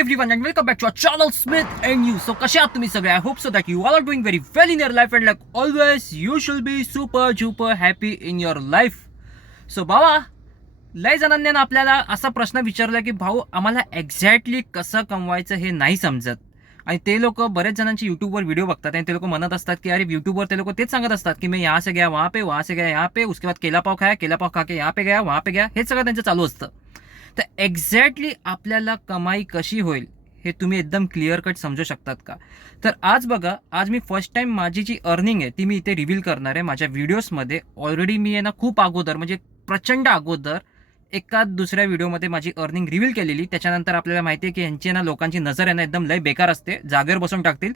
everyone and welcome back to our channel Smith and You. So कसे आहात तुम्ही सगळे? I hope so that you all are doing very well in your life and like always you should be super duper happy in your life. So भावा, लय जणांनी ना आपल्याला असा प्रश्न विचारला की भाऊ आम्हाला एक्झॅक्टली कसं कमवायचं हे नाही समजत. आणि ते लोक बरेच जणांची यूट्यूबवर व्हिडिओ बघतात आणि ते लोक म्हणत असतात की अरे यूट्यूबवर ते लोक तेच सांगत असतात की मैं यहाँ से गया वहाँ पे, वहाँ से गया यहाँ पे, उसके बाद केला पाव खाया, केला पाव खा के यहाँ पे गया, वहाँ पे गया, हेच सगळं त्यांचं चालू असतं. तर एक्झॅक्टली आपल्याला कमाई कशी होईल हे तुम्ही एकदम क्लिअर कट समजू शकतात का? तर आज बघा, आज मी फर्स्ट टाइम माझी जी अर्निंग आहे ती मी इथे रिव्हील करणार आहे माझ्या व्हिडिओजमध्ये. ऑलरेडी मी आहे ना खूप अगोदर म्हणजे प्रचंड अगोदर एका दुसऱ्या व्हिडिओमध्ये माझी अर्निंग रिव्हील केलेली. त्याच्यानंतर आपल्याला माहिती आहे की यांची ना लोकांची नजर आहे ना एकदम लय बेकार असते, जागेवर बसून टाकतील.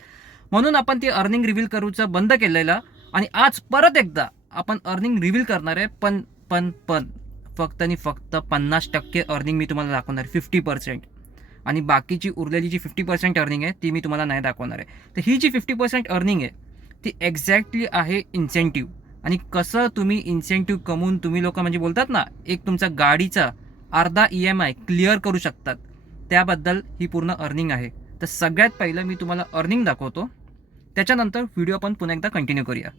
म्हणून आपण ती अर्निंग रिव्हील करूचं बंद केलेलं आणि आज परत एकदा आपण अर्निंग रिव्हील करणार आहे. पण फक्त आणि फक्त 50% अर्निंग मी तुम्हाला दाखवणार, 50%. आणि बाकीची उरलेली जी 50% अर्निंग आहे ती मी तुम्हाला नाही दाखवणार आहे. तर ही जी 50% अर्निंग आहे ती एक्झॅक्टली आहे इन्सेंटिव्ह. आणि कसं तुम्ही इन्सेंटिव्ह कमवून तुम्ही लोक म्हणजे बोलतात ना एक तुमचा गाडीचा अर्धा EMI क्लिअर करू शकतात, त्याबद्दल ही पूर्ण अर्निंग आहे. तर सगळ्यात पहिलं मी तुम्हाला अर्निंग दाखवतो, त्याच्यानंतर व्हिडिओ आपण पुन्हा एकदा कंटिन्यू करूया.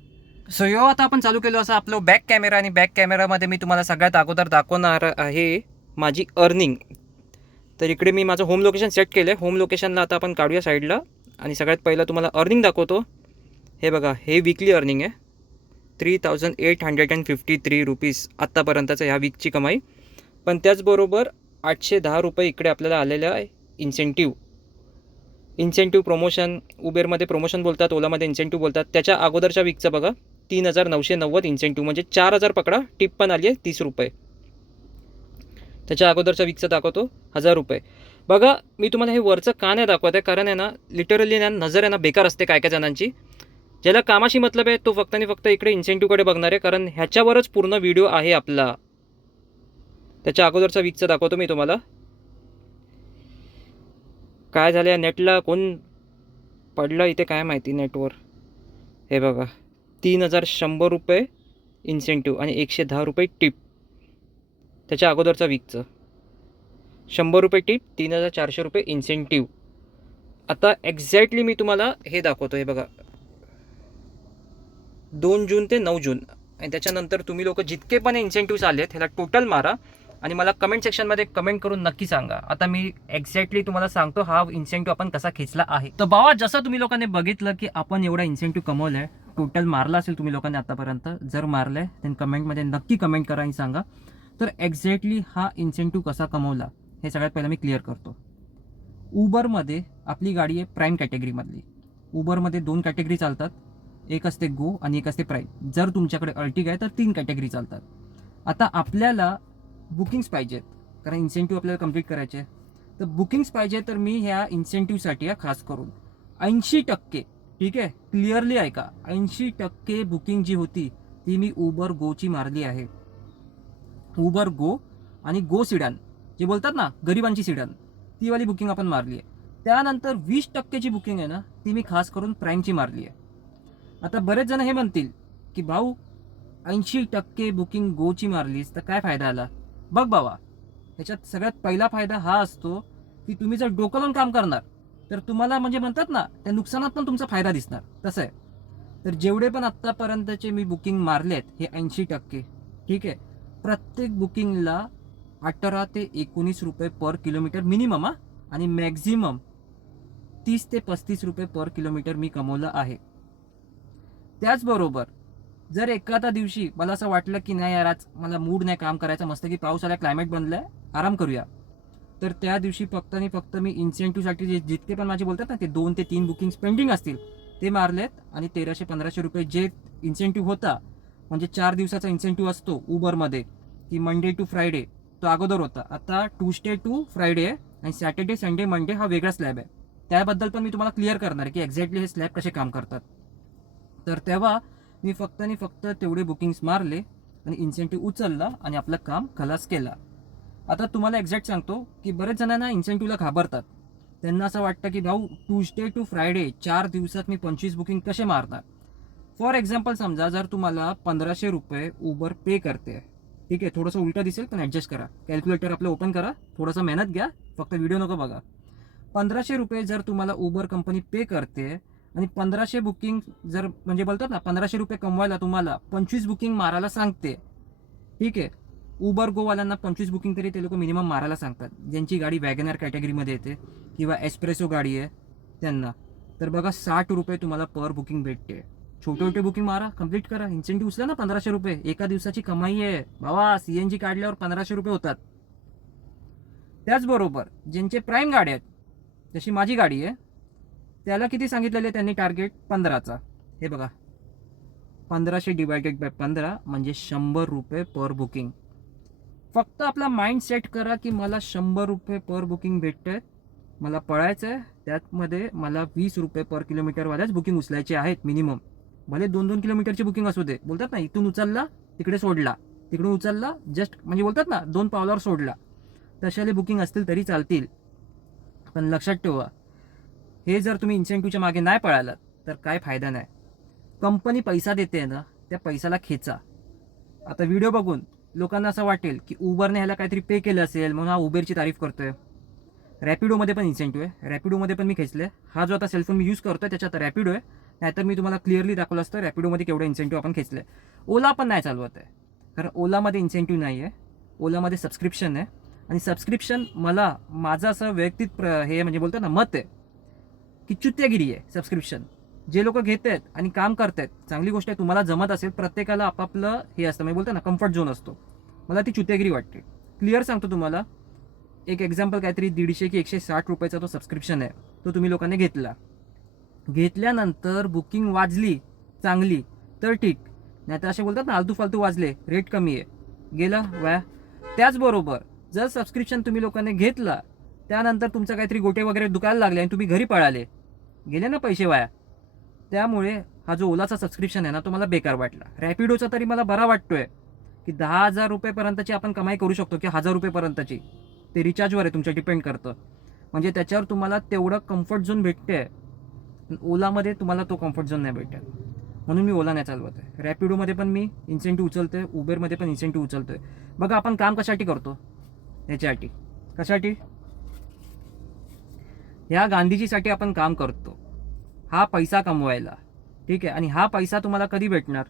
सो आता आपण चालू केलो असं आपलं बॅक कॅमेरा, आणि बॅक कॅमेरामध्ये मी तुम्हाला सगळ्यात अगोदर दाखवणार आहे माझी अर्निंग. तर इकडे मी माझं होम लोकेशन सेट केलं आहे. होम लोकेशनला आता आपण काढूया साईडला आणि सगळ्यात पहिलं तुम्हाला अर्निंग दाखवतो. हे बघा, हे वीकली अर्निंग आहे, 3853 रुपीज आत्तापर्यंतचं ह्या वीकची कमाई. पण त्याचबरोबर 810 रुपये इकडे आपल्याला आलेलं आहे इन्सेंटिव्ह प्रमोशन. उबेरमध्ये प्रमोशन बोलतात, ओलामध्ये इन्सेंटिव्ह बोलतात. त्याच्या अगोदरच्या वीकचं बघा 3990 इन्सेंटिव्ह, म्हणजे 4000 पकडा. टिप पण आली आहे 30 रुपये. त्याच्या अगोदरच्या वीकचं दाखवतो 1000 रुपये. बघा, मी तुम्हाला हे वरचं का नाही दाखवत आहे, कारण आहे ना लिटरली ना नजर आहे ना बेकार असते काय काय जणांची. ज्याला कामाशी मतलब आहे तो फक्त आणि फक्त इकडे इन्सेंटिव्हकडे बघणार आहे, कारण ह्याच्यावरच पूर्ण व्हिडिओ आहे आपला. त्याच्या अगोदरचा वीकचं दाखवतो मी तुम्हाला. काय झालं या नेटला, कोण पडलं इथे काय माहिती नेटवर. हे बघा, 3100 रुपये इन्सेंटिव्ह आणि 110 रुपये टिप. त्याच्या अगोदरचा वीकचं 100 रुपये टिप, 3400 रुपये इन्सेंटिव्ह. आता एक्झॅक्टली मी तुम्हाला हे दाखवतो. हे बघा, 2 जून ते 9 जून. आणि त्याच्यानंतर तुम्ही लोक जितके पण इन्सेंटिव्हस आलेत ह्याला टोटल मारा आणि मला कमेंट सेक्शनमध्ये कमेंट करून नक्की सांगा. आता मी एक्झॅक्टली तुम्हाला सांगतो हा इन्सेंटिव्ह आपण कसा खेचला आहे. तर बाबा, जसं तुम्ही लोकांनी बघितलं की आपण एवढा इन्सेंटिव्ह कमवलं आहे, टोटल मारला असेल तुम्ही लोकांनी आतापर्यंत. जर मारलं आहे तर कमेंटमध्ये नक्की कमेंट करा आणि सांगा. तर एक्झॅक्टली हा इन्सेंटिव्ह कसा कमवला हे सगळ्यात पहिलं मी क्लिअर करतो. उबरमध्ये आपली गाडी आहे प्राईम कॅटेगरीमधली. उबरमध्ये 2 कॅटेगरी चालतात, एक असते गो आणि एक असते प्राईम. जर तुमच्याकडे अर्टिगा आहे तर 3 कॅटेगरी चालतात. आता आपल्याला बुकिंग्स पाहिजेत, कारण इन्सेंटिव्ह आपल्याला कंप्लीट करायचे आहे. तर बुकिंग्स पाहिजे, तर मी ह्या इन्सेंटिव्हसाठी खास करून 80%, ठीक आहे, क्लिअरली ऐका, 80% बुकिंग जी होती ती मी उबर गोची मारली आहे. उबर गो आणि गो सिडान जे बोलतात ना गरिबांची सिडान, ती वाली बुकिंग आपण मारली आहे. त्यानंतर 20% बुकिंग आहे ना ती मी खास करून प्राईमची मारली आहे. आता बरेच जण हे म्हणतील की भाऊ 80% बुकिंग गोची मारलीस तर काय फायदा आला? बघ बाबा, ह्याच्यात सगळ्यात पहिला फायदा हा असतो की तुम्ही जर डोकं लावून काम करणार तर तुम्हाला म्हणजे म्हणतात ना त्या नुकसानात पण तुमचा फायदा दिसणार. तसं आहे. तर जेवढे पण आत्तापर्यंतचे मी बुकिंग मारलेत हे 80%, ठीक आहे. प्रत्येक बुकिंगला 18 ते 19 रुपये पर किलोमीटर मिनिमम, आणि मॅक्झिमम 30 ते 35 रुपये पर किलोमीटर मी कमवलं आहे. त्याचबरोबर जर एखाद्या दिवशी मला असं वाटलं की नाही यार आज मला मूड नाही काम करायचं, मस्त की पाऊस आला, क्लायमेट बनलं आहे, आराम करूया, तर त्या दिवशी फक्त आणि फक्त मी इन्सेंटिव्हसाठी जितके पण माझे बोलतात ना ते 2 ते 3 बुकिंग्स पेंडिंग असतील ते मारलेत. आणि 1300-1500 रुपये जे इन्सेंटिव्ह होता, म्हणजे 4 दिवसाचा इन्सेंटिव्ह असतो उबरमध्ये की मंडे टू फ्रायडे, तो अगोदर होता. आता ट्यूसडे टू फ्रायडे आहे आणि सॅटर्डे संडे मंडे हा वेगळा स्लॅब आहे. त्याबद्दल पण मी तुम्हाला क्लिअर करणार आहे की एक्झॅक्टली हे स्लॅब कसे काम करतात. तर तेव्हा मी फक्त आणि फक्त तेवढे बुकिंग्स मारले आणि इन्सेंटिव्ह उचलला आणि आपलं काम खलास केला. आता तुम्हाला एक्झॅक्ट सांगतो की बरेच जणांना इन्सेंटिव्हला घाबरतात. त्यांना असं वाटतं की भाऊ ट्यूसडे टू फ्रायडे 4 दिवसात मी 25 बुकिंग कसे मारणार. फॉर एक्झाम्पल समजा जर तुम्हाला 1500 रुपये उबर पे करते, ठीक आहे, थोडंसं उलटं दिसेल पण ॲडजस्ट करा. कॅल्क्युलेटर आपलं ओपन करा, थोडंसं मेहनत घ्या, फक्त व्हिडिओ नको बघा. 1500 रुपये जर तुम्हाला उबर कंपनी पे करते आणि 1500 बुकिंग जर म्हणजे बोलतात ना 1500 रुपये कमवायला तुम्हाला 25 बुकिंग मारायला सांगते, ठीक आहे. उबर गोवाल्यांना 25 बुकिंग तरी ते लोक मिनिमम मारायला सांगतात, ज्यांची गाडी वॅगनर कॅटेगरीमध्ये येते किंवा एस्प्रेसो गाडी आहे त्यांना. तर बघा 60 रुपये तुम्हाला पर बुकिंग भेटते. छोटे छोटे बुकिंग मारा, कंप्लीट करा, इन्सेंटिव्ह उचला ना 1500 रुपये. एका दिवसाची कमाई आहे बाबा. CNG काढल्यावर 1500 रुपये होतात. त्याचबरोबर ज्यांचे प्राईम गाड्या आहेत, जशी माझी गाडी आहे, त्याला किती सांगितलेले त्यांनी टार्गेट 15चा. हे बघा 1500 डिवायडेड बाय 15 म्हणजे 100 रुपये पर बुकिंग. फक्त आपला माइंड सेट करा की मला 100 रुपये पर बुकिंग भेटते, मला पळायचं आहे, त्यामध्ये मला 20 रुपये पर किलोमीटरवाल्याच बुकिंग उचलायचे आहेत मिनिमम. भले 2-2 किलोमीटरची बुकिंग असू दे. बोलतात ना इथून उचलला तिकडे सोडला, तिकडून उचलला जस्ट म्हणजे बोलतात ना 2 पावलावर सोडला, तशाले बुकिंग असतील तरी चालतील. पण लक्षात ठेवा, हे जर तुम्ही इन्सेंटिव्हच्या मागे नाही पळालात तर काय फायदा नाही. कंपनी पैसा देते ना, त्या पैशाला खेचा. आता व्हिडिओ बघून लोकांना असं वाटेल की उबरने ह्याला काहीतरी पे केलं असेल म्हणून हा उबेरची तारीफ करतोय. रॅपिडोमध्ये पण इन्सेंटिव्ह आहे, रॅपिडोमध्ये पण मी खेचले. हा जो आता सेलफोन मी यूज करतोय त्याच्यात रॅपिडो आहे, नाहीतर मी तुम्हाला क्लिअरली दाखवलं असतं रॅपिडोमध्ये केवढं इन्सेंटिव्ह आपण खेचले. ओला पण नाही चालवत आहे, कारण ओलामध्ये इन्सेंटिव्ह नाही आहे. ओलामध्ये सबस्क्रिप्शन आहे, आणि सबस्क्रिप्शन मला माझं असं वैयक्तिक हे म्हणजे बोलतो ना मत आहे की चुत्यागिरी आहे सबस्क्रिप्शन. जे लोक घेत आहेत आणि काम करत आहेत, चांगली गोष्ट आहे, तुम्हाला जमत असेल. प्रत्येकाला आपापलं हे असतं म्हणजे बोलतो ना कम्फर्ट झोन असतो. मला ती चुत्यागिरी वाटते. क्लिअर सांगतो तुम्हाला, एक एक्झाम्पल काहीतरी 150 की 160 रुपयाचा तो सबस्क्रिप्शन आहे, तो तुम्ही लोकांनी घेतला. घेतल्यानंतर बुकिंग वाजली चांगली तर ठीक, नाही तर असे बोलतात ना आलतू फालतू वाजले, रेट कमी आहे, गेला वाया. त्याचबरोबर जर सबस्क्रिप्शन तुम्ही लोकांनी घेतला, त्यानंतर तुमचं काहीतरी गोटे वगैरे दुखायला लागले आणि तुम्ही घरी पळाले, गेले ना पैसे वाया. त्यामुळे हा जो ओलाचा सबस्क्रिप्शन आहे ना तो मला बेकार वाटला. रॅपिडोचा तरी मला बरा वाटतोय की 10,000 रुपयेपर्यंतची आपण कमाई करू शकतो की 1000 रुपयेपर्यंतची. ते रिचार्जवर आहे तुमच्या, डिपेंड करतं. म्हणजे त्याच्यावर तुम्हाला तेवढं कम्फर्ट झोन भेटते. ओलामध्ये तुम्हाला तो कम्फर्ट झोन नाही भेटत, म्हणून मी ओला नाही चालवत आहे. रॅपिडोमध्ये पण मी इन्सेंटिव्ह उचलतोय, उबेरमध्ये पण इन्सेंटिव्ह उचलतोय. बघा आपण काम कशासाठी करतो, याच्यासाठी. कशासाठी? ह्या गांधीजीसाठी आपण काम करतो, हा पैसा कमवायला, ठीक आहे. आणि हा पैसा तुम्हाला कधी भेटणार?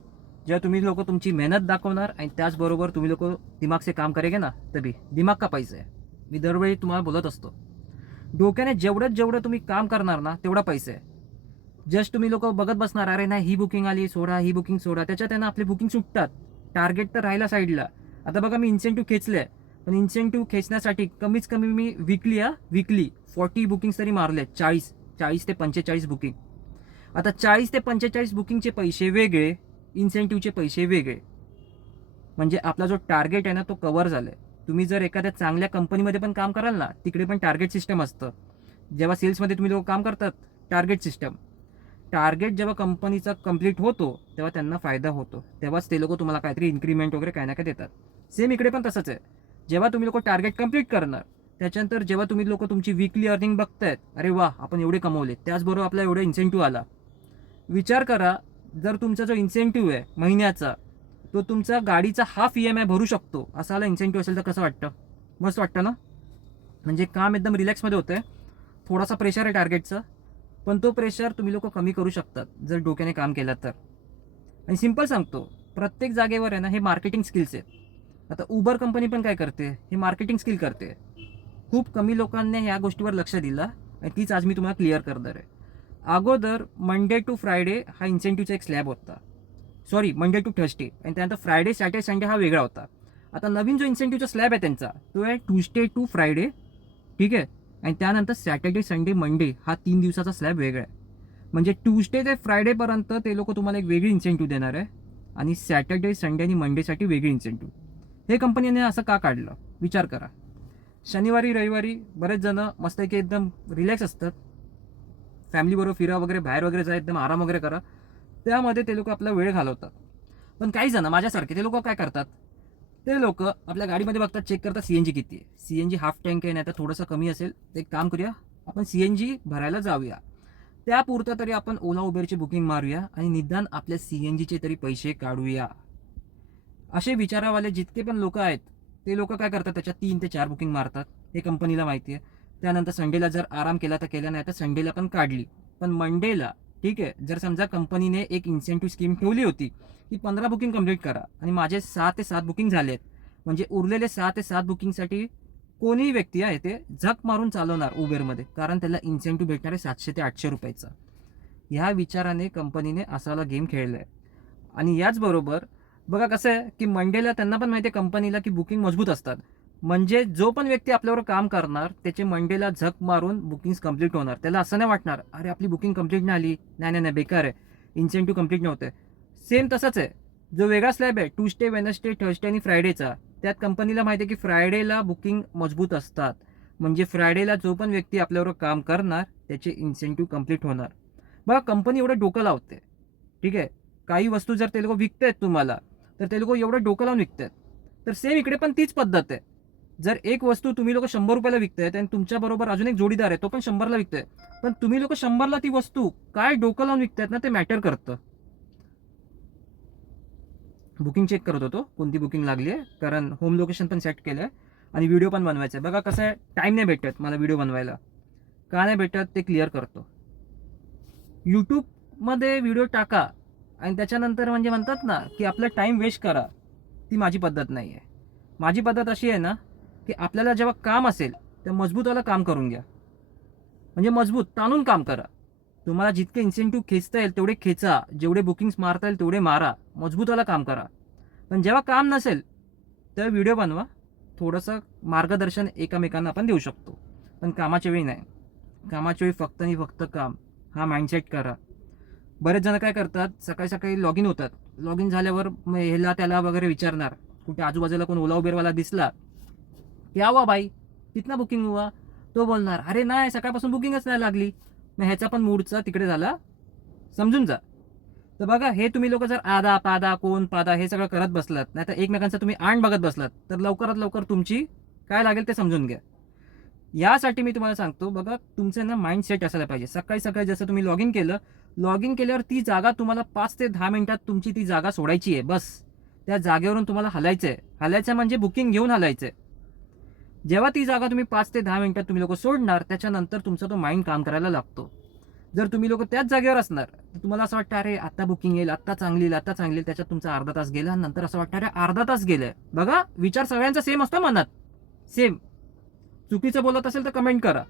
जेव्हा तुम्ही लोक तुमची मेहनत दाखवणार आणि त्याचबरोबर तुम्ही लोक दिमाग से काम करेगे ना, तभी. दिमाग का पैसा आहे, मी दरवेळी तुम्हाला बोलत असतो. डोक्याने जेवढं तुम्ही काम करणार ना तेवढा पैसा आहे. जस्ट तुम्ही लोक बघत बसणार, अरे नाही ही बुकिंग आली सोडा, ही बुकिंग सोडा, त्याच्यात त्यांना आपली बुकिंग सुटतात. टार्गेट तर राहिला साईडला. आता बघा मी इन्सेंटिव्ह खेचले, पण इन्सेंटिव्ह खेचण्यासाठी कमीत कमी मी विकली 40 बुकिंग्स तरी मारले. 40 ते 45 बुकिंग. आता 40 ते 45 बुकिंगचे पैसे वेगळे, इन्सेंटिव्हचे पैसे वेगळे. म्हणजे आपला जो टार्गेट आहे ना तो कव्हर झालाय. तुम्ही जर एखाद्या चांगल्या कंपनीमध्ये पण काम कराल ना, तिकडे पण टार्गेट सिस्टम असतं. जेव्हा सेल्समध्ये तुम्ही लोक काम करतात, टार्गेट सिस्टम. टार्गेट जेव्हा कंपनीचा कंप्लीट होतो तेव्हा त्यांना फायदा होतो, तेव्हाच ते लोक तुम्हाला काहीतरी इन्क्रीमेंट वगैरे काय ना काय देतात. सेम इकडे पण तसंच आहे. जेव्हा तुम्ही लोक टार्गेट कंप्लीट करणार, त्याच्यानंतर जेव्हा तुम्ही लोक तुमची वीकली अर्निंग बघतायत, अरे वा आपण एवढे कमवले, त्याचबरोबर आपला एवढा इन्सेंटिव्ह आला. विचार करा, जर तुमचा जो इन्सेंटिव्ह आहे महिन्याचा, तो तुमचा गाडीचा हाफ EMI भरू शकतो असा आला इन्सेंटिव्ह असेल तर कसं वाटतं? मस्त वाटतं ना. म्हणजे काम एकदम रिलॅक्समध्ये होतं. थोडासा प्रेशर आहे टार्गेटचा, पण तो प्रेशर तुम्ही लोक कमी करू शकतात जर डोक्याने काम केलं तर. आणि सिम्पल सांगतो, प्रत्येक जागेवर आहे ना हे मार्केटिंग स्किल्स आहेत. आता उबर कंपनी पण काय करते, हे मार्केटिंग स्किल करते. खूप कमी लोकांनी या गोष्टीवर लक्ष दिलं आणि तीच आज मी तुम्हाला क्लिअर करणार आहे. अगोदर मंडे टू फ्रायडे हा इन्सेंटिव्हचा एक स्लॅब होता, सॉरी मंडे टू थर्सडे, आणि त्यानंतर फ्रायडे सॅटर्डे संडे हा वेगळा होता. आता नवीन जो इन्सेंटिव्हचा स्लॅब आहे त्यांचा, तो आहे ट्यूसडे टू फ्रायडे, ठीक आहे. आणि त्यानंतर सॅटर्डे संडे मंडे हा 3 दिवसाचा स्लॅब वेगळा आहे. म्हणजे ट्यूसडे ते फ्रायडेपर्यंत ते लोक तुम्हाला एक वेगळी इन्सेंटिव्ह देणार आहे, आणि सॅटर्डे संडे आणि मंडेसाठी वेगळी इन्सेंटिव्ह. हे कंपनीने असं का काढलं विचार करा. शनिवारी रविवारी बरेच जण मस्त की एकदम रिलॅक्स असतात, फॅमिलीबरोबर फिरा वगैरे, बाहेर वगैरे जा, एकदम आराम वगैरे करा, त्यामध्ये ते लोक आपला वेळ घालवतात. पण काही जण माझ्यासारखे ते लोक काय करतात, ते लोक आपल्या गाडीमध्ये बघतात, चेक करतात CNG किती आहे, CNG हाफ टँक आहे नाही तर थोडंसं कमी असेल, तर एक काम करूया आपण CNG भरायला जाऊया, त्यापुरतं तरी आपण ओला उबेरची बुकिंग मारूया आणि निदान आपल्या CNGचे तरी पैसे काढूया. असे विचारावाले जितके पण लोक आहेत ते लोक काय करतात, त्याच्यात 3 ते 4 बुकिंग मारतात. हे कंपनीला माहिती आहे. त्यानंतर संडेला जर आराम केला तर केला, नाही तर संडेला पण काढली. पण मंडेला ठीक आहे, जर समजा कंपनीने एक इन्सेंटिव्ह स्कीम ठेवली होती की 15 बुकिंग कंप्लीट करा आणि माझे 6 ते 7 बुकिंग झालेत, म्हणजे उरलेले 6 ते 7 बुकिंगसाठी कोणीही व्यक्ती आहे ते झक मारून चालवणार उबेरमध्ये, कारण त्याला इन्सेंटिव्ह भेटणार आहे 700 ते 800 रुपयाचा. ह्या विचाराने कंपनीने असाला गेम खेळला आहे. आणि याचबरोबर बघा कसं आहे की मंडेला त्यांना पण माहिती आहे कंपनीला की बुकिंग मजबूत असतात, म्हणजे जो पण व्यक्ती आपल्यावर काम करणार त्याचे मंडेला झक मारून बुकिंग्स कंप्लीट होणार. त्याला असं नाही वाटणार अरे आपली बुकिंग कंप्लीट नाही आली, नाही बेकार आहे, इन्सेंटिव्ह कंप्लीट नव्हते. सेम तसंच आहे, जो वेगळा स्लॅब आहे ट्यूसडे, वेनसडे, थर्सडे आणि फ्रायडेचा, त्यात कंपनीला माहिती आहे की फ्रायडेला बुकिंग मजबूत असतात, म्हणजे फ्रायडेला जो पण व्यक्ती आपल्यावर काम करणार त्याचे इन्सेंटिव्ह कंप्लीट होणार. बघा कंपनी एवढं डोकं लावते, ठीक आहे. काही वस्तू जर ते लोक विकतायत तुम्हाला, तर ते लोक एवढं डोकं लावून विकतात. तर सेम इकडे पण तीच पद्धत आहे. जर एक वस्तू तुम्ही लोक 100 रुपयाला विकतायत आणि तुमच्याबरोबर अजून एक जोडीदार आहे तो पण 100ला विकतोय, पण तुम्ही लोक 100ला ती वस्तू काय डोकं लावून विकतायत ना ते मॅटर करतं. बुकिंग चेक करत होतो कोणती बुकिंग लागली आहे, कारण होम लोकेशन पण सेट केलं आहे आणि व्हिडिओ पण बनवायचा आहे. बघा कसं आहे, टाईम नाही भेटत मला व्हिडिओ बनवायला, का नाही भेटत ते क्लिअर करतो. यूट्यूबमध्ये व्हिडिओ टाका आणि त्याच्यानंतर म्हणजे म्हणतात ना की आपला टाईम वेस्ट करा, ती माझी पद्धत नाही आहे. माझी पद्धत अशी आहे ना की आपल्याला जेव्हा काम असेल तर मजबूतवाला काम करून घ्या, म्हणजे मजबूत ताणून काम करा. तुम्हाला जितके इन्सेंटिव्ह खेचता येईल तेवढे खेचा, जेवढे बुकिंग्स मारता येईल तेवढे मारा, मजबूतवाला काम करा. पण जेव्हा काम नसेल तेव्हा व्हिडिओ बनवा, थोडंसं मार्गदर्शन एकमेकांना आपण देऊ शकतो, पण कामाच्या वेळी नाही. कामाच्या वेळी फक्त आणि फक्त काम, हा माइंडसेट करा. बरेच जण काय करतात, सकाळी सकाळी लॉग इन होतात, लॉग इन झाल्यावर मग ह्याला त्याला वगैरे विचारणार, कुठे आजूबाजूला कोण ओला उबेरवाला दिसला की आवा भाई कितना बुकिंग हुआ, तो बोलणार अरे नाही सकाळपासून बुकिंगच नाही लागली. मग ह्याचा पण मूडचा तिकडे झाला, समजून जा. तर बघा हे तुम्ही लोक जर आदा पादा कोण पादा हे सगळं करत बसलात, नाही तर एकमेकांचा तुम्ही आण बघत बसलात, तर लवकरात लवकर तुमची काय लागेल ते समजून घ्या. यासाठी मी तुम्हाला सांगतो, बघा तुमचं ना माइंड सेट असायला पाहिजे. सकाळी सकाळी जसं तुम्ही लॉग इन केलं, लॉग इन केल्यावर ती जागा तुम्हाला 5 ते 10 मिनिटात तुमची ती जागा सोडायची आहे, बस. त्या जागेवरून तुम्हाला हलायचं आहे, हलायचं म्हणजे बुकिंग घेऊन हलायचं आहे. जेव्हा ती जागा तुम्ही 5 ते 10 मिनिटात तुम्ही लोक सोडणार, त्याच्यानंतर तुमचा तो माइंड काम करायला लागतो. जर तुम्ही लोक त्याच जागेवर असणार तर तुम्हाला असं वाटतं अरे आता बुकिंग येईल, आता चांगली येईल, आता चांगली येईल, त्याच्यात तुमचा अर्धा तास गेला, नंतर असं वाटतं अरे अर्धा तास गेलाय. बघा विचार सगळ्यांचा सेम असतो मनात, सेम. चुकीचं बोलत असेल तर कमेंट करा.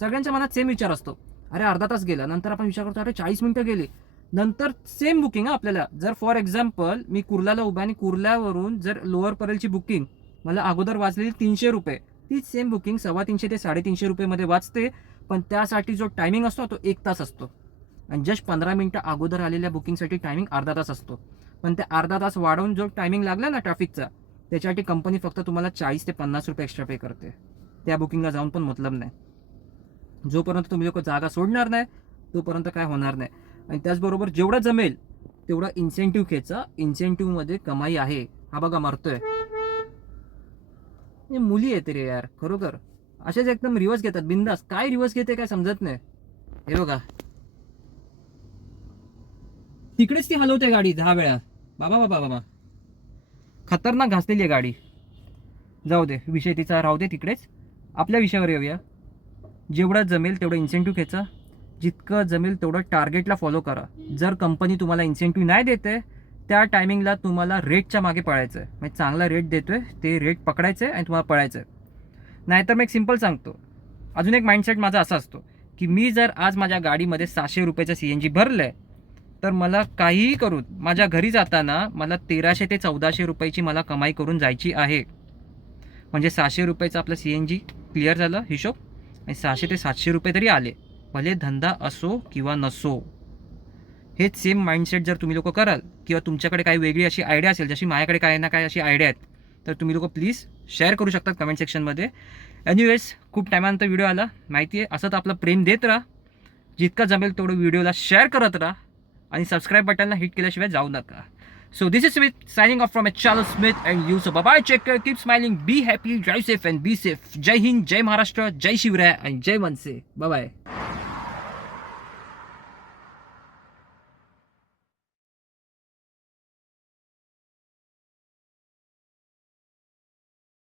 सगळ्यांच्या मनात सेम विचार असतो, अरे अर्धा तास गेला, नंतर आपण विचार करतो अरे 40 मिनिटं गेली, नंतर सेम बुकिंग. आपल्याला जर फॉर एक्झाम्पल मी कुर्ल्याला उभा आणि कुर्ल्यावरून जर लोअर परेलची बुकिंग मला अगोदर वाचलेली 300 रुपये, तीच सेम बुकिंग 350 ते 350 रुपयेमध्ये वाचते, पण त्यासाठी जो टायमिंग असतो तो 1 तास असतो. आणि जस्ट 15 मिनिटं अगोदर आलेल्या बुकिंगसाठी टायमिंग अर्धा तास असतो. पण ते अर्धा तास वाढवून जो टायमिंग लागला ना ट्रॅफिकचा, त्याच्यासाठी कंपनी फक्त तुम्हाला 40 ते 50 रुपये एक्स्ट्रा पे करते. त्या बुकिंगला जाऊन पण मतलब नाही. जोपर्यंत तुम्ही लोक जागा सोडणार नाही तोपर्यंत काय होणार नाही. आणि त्याचबरोबर जेवढं जमेल तेवढा इन्सेंटिव्ह खेचा, इन्सेंटिव्हमध्ये कमाई आहे. हा बघा मरतोय, मुली आहेत रे यार खरोखर, असेच एकदम रिवर्स घेतात बिंदास. काय रिवर्स घेते काय समजत नाही. हे बघा तिकडेच ती हलवते गाडी 10 वेळा. बाबा बाबा बाबा खतरनाक घासलेली आहे गाडी. जाऊ दे, विषय तिचा राहू दे तिकडेच. आपल्या विषयावर येऊया. जेवढं जमेल तेवढं इन्सेंटिव्ह घ्यायचा, जितकं जमेल तेवढं टार्गेटला फॉलो करा. जर कंपनी तुम्हाला इन्सेंटिव्ह नाही देते त्या टायमिंगला तुम्हाला रेटच्या मागे पळायचं आहे. म्हणजे चांगला रेट देतोय ते रेट पकडायचं आहे आणि तुम्हाला पळायचं आहे. नाहीतर मी एक सिम्पल सांगतो, अजून एक माइंडसेट माझा असा असतो की मी जर आज माझ्या गाडीमध्ये 600 रुपयाचं CNG भरलं आहे, तर मला काहीही करून माझ्या घरी जाताना मला 1300 ते 1400 रुपयाची मला कमाई करून जायची आहे. म्हणजे 600 रुपयाचं आपलं CNG क्लिअर झालं हिशोब, आणि 600 ते 700 रुपये तरी आले, भले धंदा असो किंवा नसो. हेच सेम माइंडसेट जर तुम्ही लोक कराल, किंवा तुमच्याकडे काही वेगळी अशी आयडिया असेल, जशी माझ्याकडे काय ना काय अशी आयडिया आहेत, तर तुम्ही लोक प्लीज शेअर करू शकतात कमेंट सेक्शनमध्ये. एनिवेज खूप टायमानंतर व्हिडिओ आला, माहिती आहे. असं तर आपलं प्रेम देत राहा, जितका जमेल तेवढं व्हिडिओला शेअर करत राहा आणि सबस्क्राईब बटनला हिट केल्याशिवाय जाऊ नका. So this is Smith signing off from a Charles Smith and you. So bye bye, check care, keep smiling, be happy, drive safe and be safe. Jai Hind, Jai Maharashtra, Jai Shivraya and Jai Manse. Bye bye.